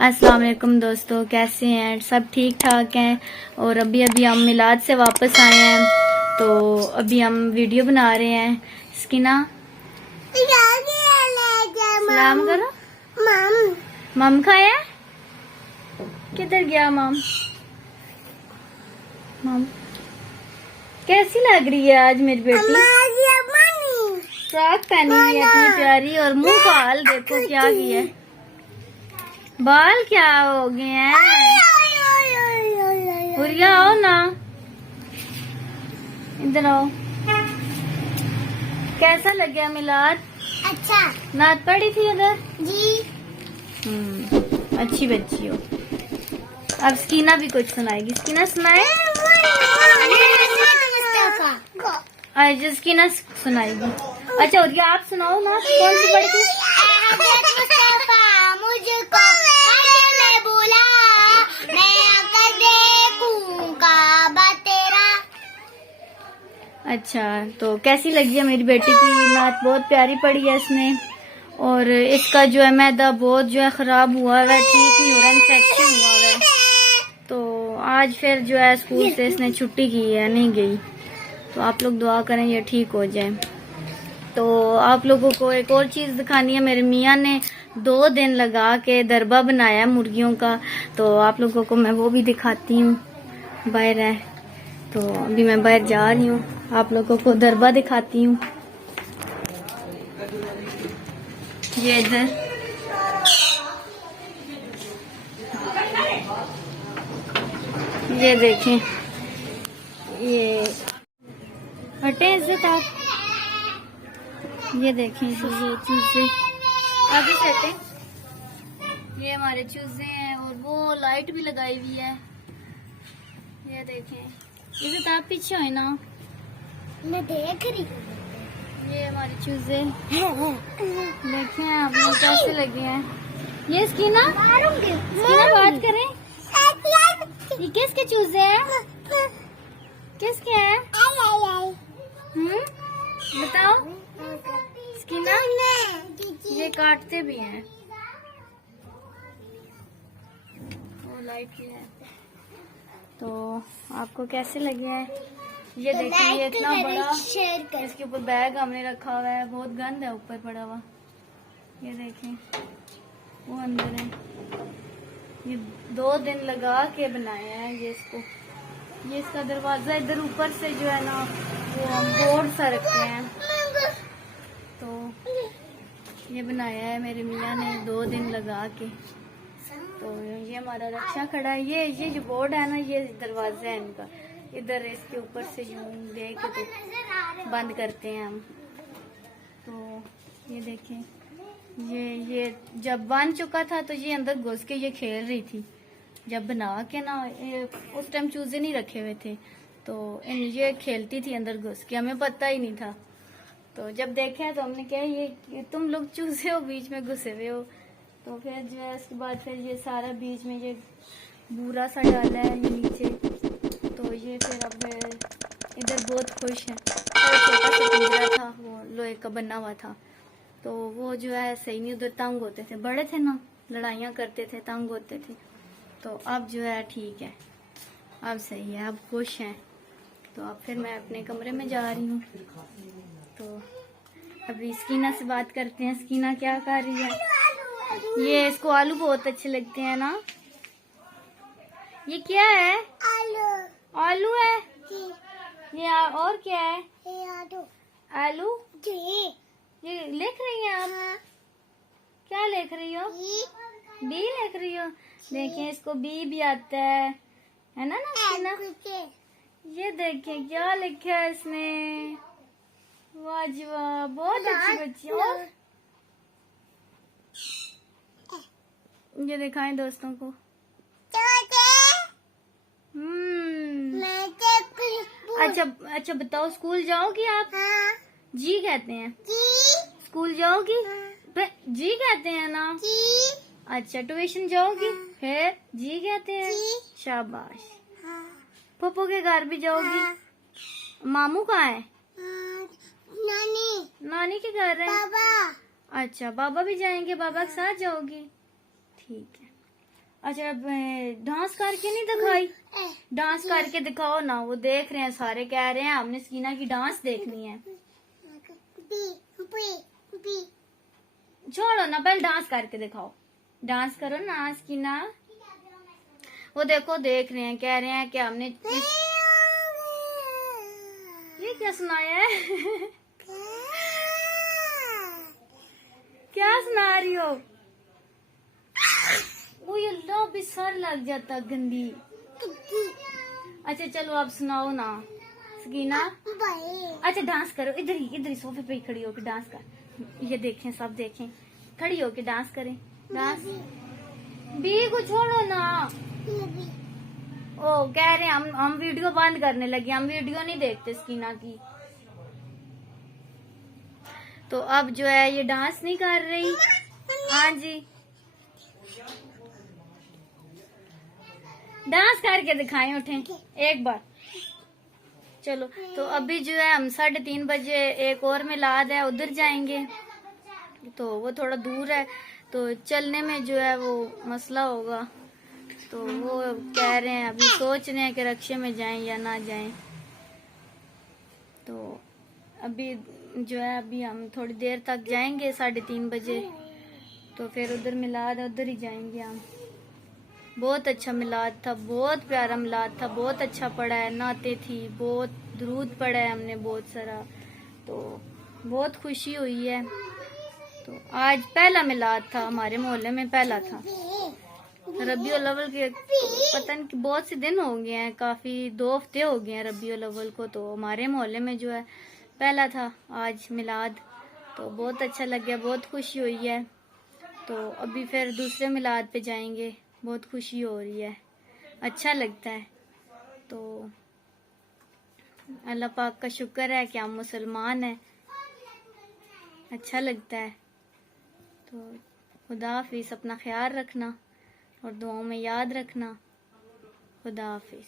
अस्सलाम वालेकुम दोस्तों, कैसे हैं? सब ठीक ठाक हैं। और अभी अभी हम मिलाद से वापस आए हैं, तो अभी हम वीडियो बना रहे हैं। स्किना सलाम करो। मम खाया? किधर गया मम? मम कैसी लग रही है आज मेरी बेटी? फ्रॉक पहनी हुई है इतनी प्यारी, और मुंह का हाल देखो क्या किया है। बाल क्या हो गए हैं? हुरिया आओ ना, इधर आओ। कैसा लग गया मिलाद? अच्छा। नात पड़ी थी उधर जी। अच्छी बच्ची हो। अब स्कीना भी कुछ सुनाएगी। स्कीना सुनाए। आज स्कीना सुनाएगी। अच्छा हुरिया आप सुनाओ ना, कौन सी पढ़ी थी? मुझको में बोला मैं आकर देखूंगा तेरा। अच्छा, तो कैसी लगी है मेरी बेटी की नात? बहुत प्यारी पड़ी है इसमें। और इसका जो है मैदा बहुत जो है खराब हुआ है, ठीक नहीं हो रहा, इन्फेक्शन हुआ है। तो आज फिर जो है स्कूल से इसने छुट्टी की है, नहीं गई। तो आप लोग दुआ करें ये ठीक हो जाए। तो आप लोगों को एक और चीज़ दिखानी है। मेरे मियाँ ने 2 दिन लगा के दरबा बनाया मुर्गियों का, तो आप लोगों को मैं वो भी दिखाती हूँ। बाहर है, तो अभी मैं बाहर जा रही हूँ, आप लोगों को दरबा दिखाती हूँ। ये इधर ये देखें, ये हटे इज्जत आप। ये देखें, ये चूजे आगे से हटे। ये हमारे चूजे हैं, और वो लाइट भी लगाई हुई है। ये देखें, इज्जत आप पीछे हो ना, मैं देख रही। ये हमारे चूजे देखें आप लोग कैसे लगे हैं। ये स्कीना बात करें। ये किसके चूजे हैं? किसके हैं? बताओ स्कीना। ये काटते भी हैं। वो लाइट भी है। तो आपको कैसे लगे हैं? ये देखिए, ये इतना बड़ा, इसके ऊपर बैग हमने रखा हुआ है, बहुत गंद है ऊपर पड़ा हुआ। ये देखें, वो अंदर है। ये 2 दिन लगा के बनाया है ये इसको। ये इसका दरवाजा इधर ऊपर से जो है ना, वो हम बोर्ड सा रखते हैं। तो ये बनाया है मेरे मियाँ ने 2 दिन लगा के। तो ये हमारा रक्षा खड़ा है। ये जो बोर्ड है ना, ये दरवाजा है इनका। इधर इसके ऊपर से यूं दे के तो बंद करते हैं हम। तो ये देखें, ये जब बन चुका था तो ये अंदर घुस के ये खेल रही थी। जब बना के ना, उस टाइम चूजे नहीं रखे हुए थे, तो ये खेलती थी अंदर घुस के, हमें पता ही नहीं था। तो जब देखे तो हमने कहा ये तुम लोग चूजे हो, बीच में घुसे हुए हो। तो फिर जो है उसके बाद फिर ये सारा बीच में ये बूरा सा डाला है ये नीचे। तो ये फिर अब इधर बहुत खुश है। और छोटा सा पिंजरा था, वो लोहे का बना हुआ था, तो वो जो है सही नहीं, उधर तंग होते थे, बड़े थे ना, लड़ाइयाँ करते थे, तंग होते थे। तो अब जो है ठीक है, अब सही है, अब खुश हैं। तो अब फिर मैं अपने कमरे में जा रही हूँ। तो अभी स्कीना से बात करते हैं। स्कीना क्या कर रही है? ये इसको आलू बहुत अच्छे लगते हैं ना। ये क्या है? आलू है। ये और क्या है? आलू। ये लिख रही है आप? क्या लिख रही हो? बी लिख रही हो? देखिए, इसको बी भी आता है ना स्कीना? ये देखिए क्या लिखा है इसने। वाह जी वाह, बहुत अच्छी बच्ची। और ये दिखाएं दोस्तों को। अच्छा बताओ, स्कूल जाओगी आप? हाँ। जी कहते हैं। जी। स्कूल जाओगी? हाँ। जी कहते हैं ना? जी। अच्छा, ट्यूशन जाओगी? हाँ। फिर जी कहते हैं। जी। शाबाश। हाँ। पप्पू के घर भी जाओगी? हाँ। मामू कहाँ है? नानी के घर है। बाबा। अच्छा, बाबा भी जाएंगे, बाबा के साथ जाओगी? ठीक है। अच्छा अब डांस करके नहीं दिखाई? डांस करके दिखाओ ना, वो देख रहे हैं सारे, कह रहे हैं हमने सकीना की डांस देखनी है। छोड़ो ना, पहले डांस करके दिखाओ, डांस करो ना सकीना। वो देखो देख रहे हैं, कह रहे हैं कि हमने ये क्या सुनाया है? क्या सुना रही हो? वो ये लो भी सर लग जाता गंदी। अच्छा चलो अब सुनाओ ना सकीना। अच्छा डांस करो, इधर ही सोफे पे ही खड़ी होकर डांस कर। ये देखें सब देखें, खड़ी होकर डांस करें। डांस बी को छोड़ो ना। ओ कह रहे हैं हम वीडियो बंद करने लगे, हम वीडियो नहीं देखते सकीना की। तो अब जो है ये डांस नहीं कर रही। हाँ जी डांस करके दिखाएं, उठें एक बार। चलो तो अभी जो है हम 3:30 बजे एक और मिलाद है, उधर जाएंगे। तो वो थोड़ा दूर है, तो चलने में जो है वो मसला होगा। तो वो कह रहे हैं, अभी सोच रहे हैं कि रिक्शे में जाएं या ना जाएं। तो अभी जो है अभी हम थोड़ी देर तक जाएंगे 3:30 बजे। तो फिर उधर मिलाद है, उधर ही जाएंगे हम। बहुत अच्छा मिलाद था, बहुत प्यारा मिलाद था, बहुत अच्छा पढ़ा है, नाते थी, बहुत दुरूद पढ़ा है हमने बहुत सारा। तो बहुत खुशी हुई है। तो आज पहला मिलाद था, हमारे मोहल्ले में पहला था। रबीउल अव्वल के पता नहीं बहुत से दिन हो गए हैं, काफी 2 हफ्ते हो गए हैं रबीउल अव्वल को। तो हमारे मोहल्ले में जो है पहला था आज मिलाद। तो बहुत अच्छा लग गया, बहुत खुशी हुई है। तो अभी फिर दूसरे मिलाद पे जाएंगे, बहुत खुशी हो रही है, अच्छा लगता है। तो अल्लाह पाक का शुक्र है कि हम मुसलमान हैं, अच्छा लगता है। तो खुदा हाफिज, अपना ख्याल रखना और दुआओं में याद रखना। खुदा हाफिज।